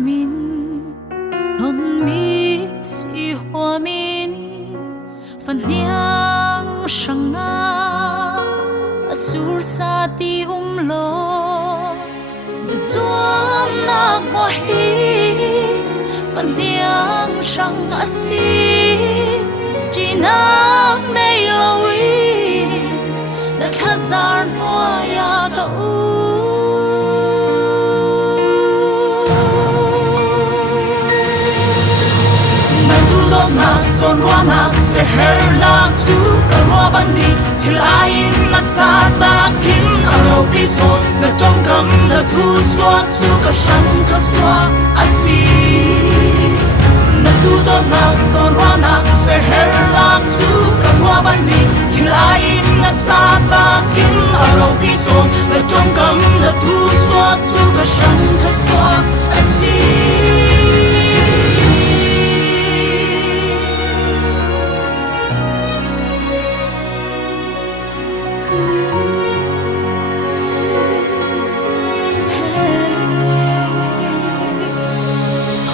面，non mi si hoa min phần nhang sang nga asur sa ti lo zoom na mo hi phần nhang sang asi ti na nei lo wi na thazar noa ya ka nak son rua nak seher nak su karwa bani til ain na sa ta kin aro piso na trong kam na thu swak su ka shan ka swa asi na tu do nak son rua nak seher nak su karwa bani til ain na sa ta kin aro piso na trong kam na thu swak su ka shan ka swa asi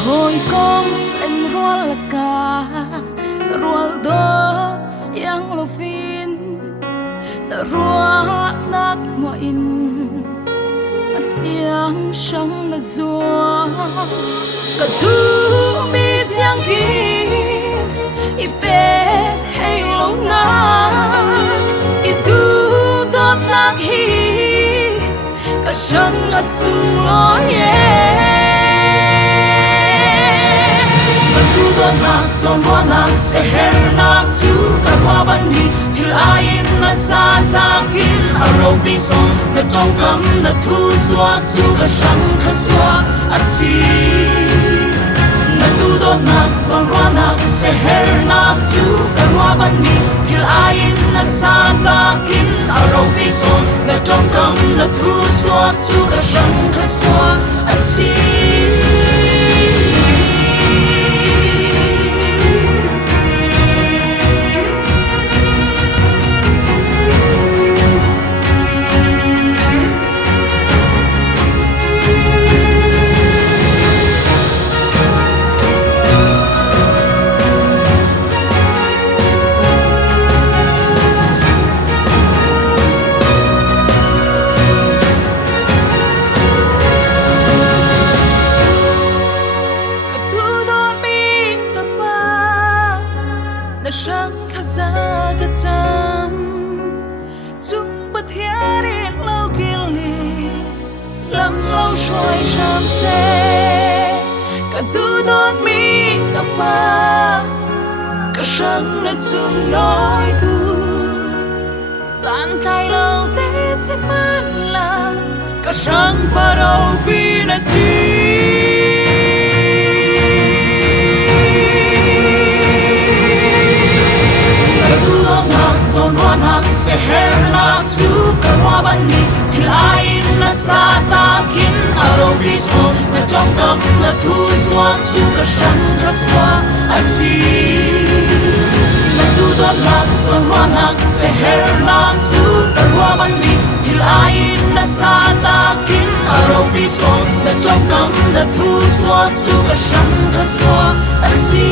hồi con lên rua là cả rua đốt xiang lo vin là rua nát mo in phần yang sang là rua cả tu mi xiang kim i bet hay lâu na i tu đốt nát hi cả sang là sung lo nak son rua nak seher nak su karwa bani til ain na sa ta kin aro piso na trong kam na thu swak chu ka shan ka swa asi na tu do nak son rua nak seher nak su karwa bani til ain na sa ta kin aro piso na trong kam na thu swak chu ka shan ka swa asi na sang tha za ka cham chung pa thia ri lo kil ni lam lo shoi sham se ka tu don mi ka pa ka sang na sung nói tu san thai lo te se man la ka sang pa ro pi na si son rua nak seher nak su karwa bani til ain na sa ta kin aro piso na trong kam na thu swak su ka shan ka swa asi na tu do nak son rua nak seher nak su karwa bani til ain na sa ta kin aro piso na trong kam na thu swak su ka shan ka swa asi